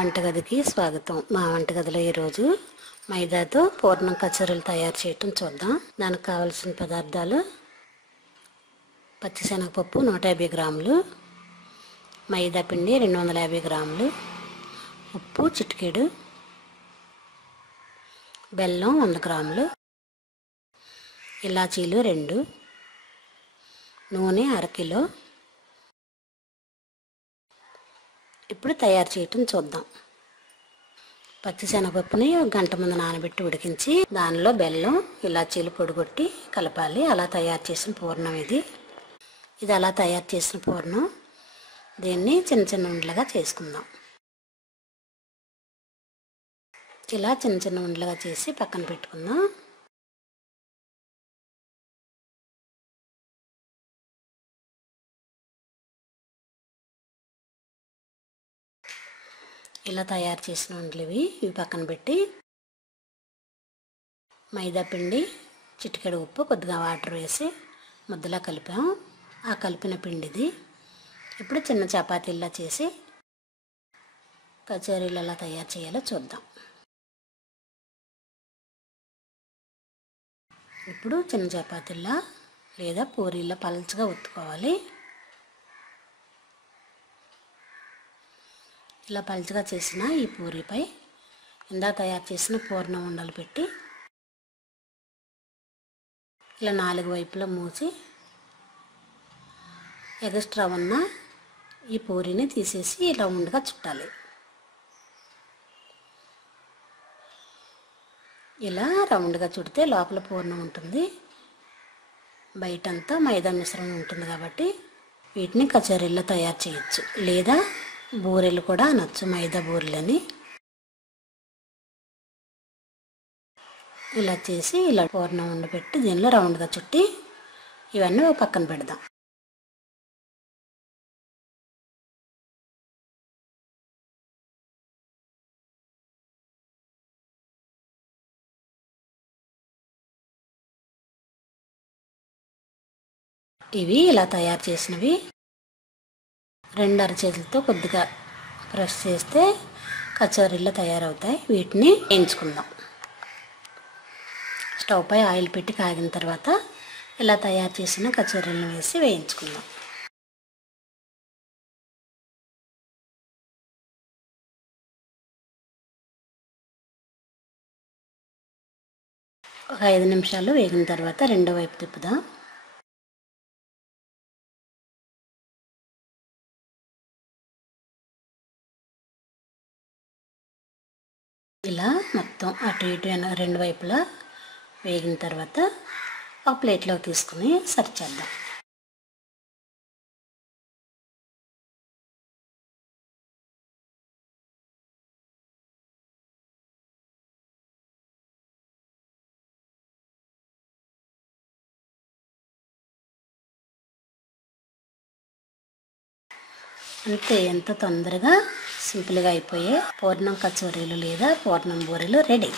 వంటగదికి స్వాగతం. మా వంటగదిలో ఈరోజు మైదాతో పూర్ణం కచోరీలు తయారు చేయటం చూద్దాం. దానికి కావలసిన పదార్థాలు: పచ్చిశనగపప్పు 150 గ్రాములు, మైదా పిండి 250 గ్రాములు, ఉప్పు చిటికెడు, బెల్లం 100 గ్రాములు, ఇలాచీలు 2, నూనె అరకిలో. ఇప్పుడు తయారు చేయటం చూద్దాం. పచ్చిశనగపప్పుని ఒక గంట ముందు నానబెట్టి ఉడికించి దానిలో బెల్లం ఇలాచీలు పొడిగొట్టి కలపాలి. అలా తయారు చేసిన పూర్ణం ఇది అలా తయారు చేసిన పూర్ణం. దీన్ని చిన్న చిన్న ఉండలుగా చేసుకుందాం. ఇలా చిన్న చిన్న ఉండలుగా చేసి పక్కన పెట్టుకుందాం. ఇలా తయారు చేసిన ఉండలు ఇవి పక్కన పెట్టి మైదా పిండి చిటికెడు ఉప్పు కొద్దిగా వాటర్ వేసి ముద్దలా కలిపాం. ఆ కలిపిన పిండిది ఇప్పుడు చిన్న చపాతీలా చేసి కచోరీలు ఎలా తయారు చేయాలో చూద్దాం. ఇప్పుడు చిన్న చపాతీలా లేదా పూరీలా పల్చగా ఒత్తుకోవాలి. ఇలా పల్చగా చేసిన ఈ పూరీపై ఇందా తయారు చేసిన పూర్ణం ఉండలు పెట్టి ఇలా 4 వైపులా మూసి ఎగస్ట్రా ఉన్న ఈ పూరీని తీసేసి ఇలా ఉండగా చుట్టాలి. ఇలా రౌండ్గా చుడితే లోపల పూర్ణం ఉంటుంది, బయటంతా మైదా మిశ్రమం ఉంటుంది. కాబట్టి వీటిని కచోరీల్లో తయారు చేయొచ్చు, లేదా బూరెలు కూడా అనొచ్చు, మైదా బూరెలని. ఇలా చేసి ఇలా పూర్ణం ఉండబెట్టి దీనిలో రౌండ్గా చుట్టి ఇవన్నీ ఒక పక్కన పెడదాం. ఇవి ఇలా తయారు చేసినవి 2 అరచేతులతో కొద్దిగా ప్రెస్ చేస్తే కచోరీలు తయారవుతాయి. వీటిని వేయించుకుందాం. స్టవ్ పై ఆయిల్ పెట్టి కాగిన తర్వాత ఇలా తయారు చేసిన కచోరీలను వేసి వేయించుకుందాం. ఒక 5 నిమిషాలు వేగిన తర్వాత రెండో వైపు తిప్పుదాం. ఇలా మొత్తం అటు ఇటు 2 వైపులా వేగిన తర్వాత ఒక ప్లేట్లో తీసుకుని సర్వ్ చేద్దాం. అంతే, ఎంత తొందరగా సింపుల్గా అయిపోయే పూర్ణం కచోరీలు లేదా పూర్ణం బూరెలు రెడీ.